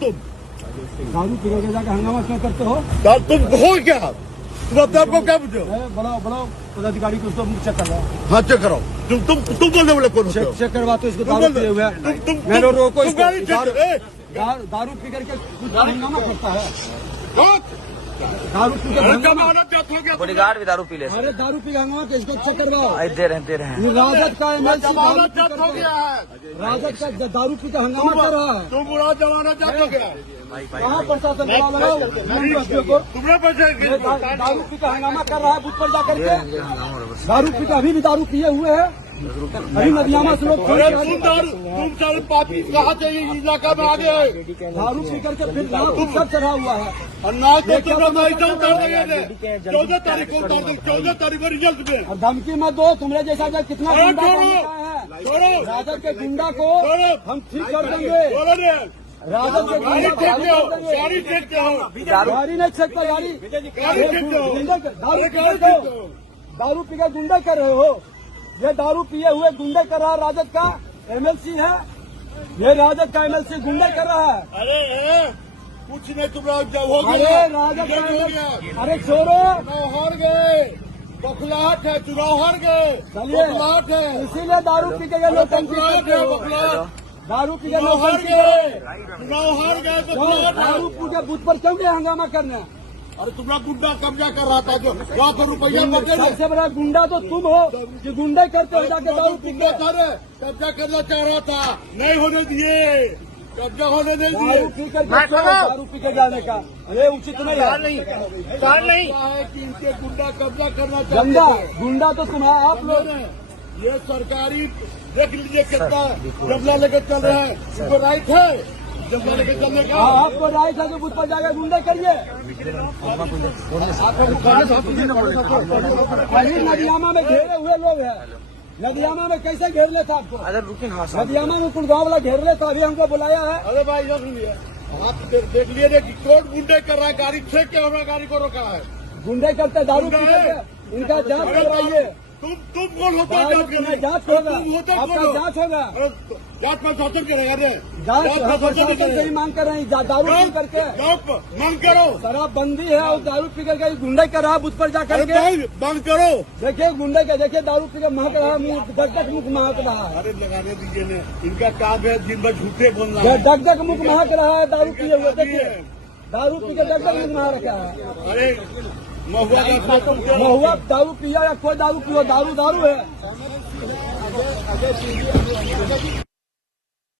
तुम दारू पी के जाकर हंगामा क्यों करते हो? तुम हो क्या? तुम अपने आपको क्या बुझो? बनाओ पदाधिकारी को उसको चेक करवाओ। हाँ चेक कराओ। तुम बोलने वाले कौन होते हो? चेक करवा तो इसको दारू पिए हुए हैं। रोको इसको। दारू पी करके हंगामा करता है। दारू पी के बॉडीगार्ड भी दारू पी ले। अरे दारू पी हंगामा के इसको चेक करवाओ। दे रहे हैं। राजद का एमएलसी हो गया है। राजद का दारू पी के हंगामा कर रहा है। तुम बुरा जमाना जात हो गया। कहाँ प्रशासन लगाओ को? तुम्हारे पैसे दारू पी का हंगामा कर रहा है बूथ पर जाकर के। दारू पी के अभी भी दारू पिए हुए हैं। अभी नदियामा से लोग तुम सारे पापी कहाँ चाहिए इलाका में आ गए? दारू पी करके फिर सब चढ़ा हुआ है। और ना तो तुमने पैसा उतार देंगे 14 तारीख को उतार देंगे। 14 तारीख को रिजल्ट में। और धमकी मत दो। तुम्हारे जैसा जब कितना गुंडा है राजद के गुंडा को हम ठीक कर देंगे। राजद के गाड़ी चेक करो। गाड़ी नहीं छेकता गाड़ी। दारू पी के गुंडा कर रहे हो। ये दारू पिए हुए गुंडे कर रहा है। राजद का एमएलसी है। ये राजद का एमएलसी गुंडे कर रहा है। अरे कुछ नहीं तुम हो अरे गया। राजद का एमएलसी अरे छोड़ो। चुनाव हार गए। बखलाहट है। चुनाव हार गए। बखलाहट है। इसीलिए दारू पी के ये लोग दारू पी के लोग चुनाव हार गए। दारू पी के बूथ पर क्यों गए हंगामा करने? अरे तुम्हारा गुंडा कब्जा कर रहा था जो लाखों रुपया बचे। सबसे बड़ा गुंडा तो तुम हो कि गुंडे करते हो जाके दारू पी के। कब्जा करना चाह रहा था नहीं होने दिए। कब्जा होने नहीं दिए। दारू पी के जाने का अरे उचित नहीं है कि इनके गुंडा कब्जा करना गंदा चाहते हैं। गुंडा तो तुम आप लोग। ये सरकारी देख लीजिए कितना जमला लेकर चल रहा है। इनको राइट है जमला लेकर चलने का। आपको राइट है तो बूथ पर जाकर गुंडे करिए। अभी नदियामा में घेरे हुए लोग हैं। नदियामा में कैसे घेर लेता आपको? नदियामा में कुल गाँव वाला घेर लेता। अभी हमको बुलाया है। अरे भाई सुनिए आप देख लिए कि कौन गुंडे कर रहा है। गाड़ी छेक के हमारा गाड़ी को रोका है। गुंडे करते दारू पी के। इनका जांच करवाइए। तुम कौन होता है? जांच होगा। आपका जांच होगा। जांच में शासन करेगा रे। जांच से ही मांग कर रहे हैं दारू पी करके। मांग करो। शराबबंदी है और दारू पी करके गुंडे कर रहा है बूथ पर जाकर के। मांग करो। देखिए गुंडे के देखिए दारू पी के महक रहा है। मुँह डग डग मुख महक रहा है। अरे लगाने दीजिए ने इनका काम है दिन भर झूठे बोलना है। डग डग मुख महक रहा है दारू पिए हुए। देखिए दारू पी के डग डग मुख महक रखा है। अरे महुआ दारू पिया या कोई दारू पियो दारू दारू है।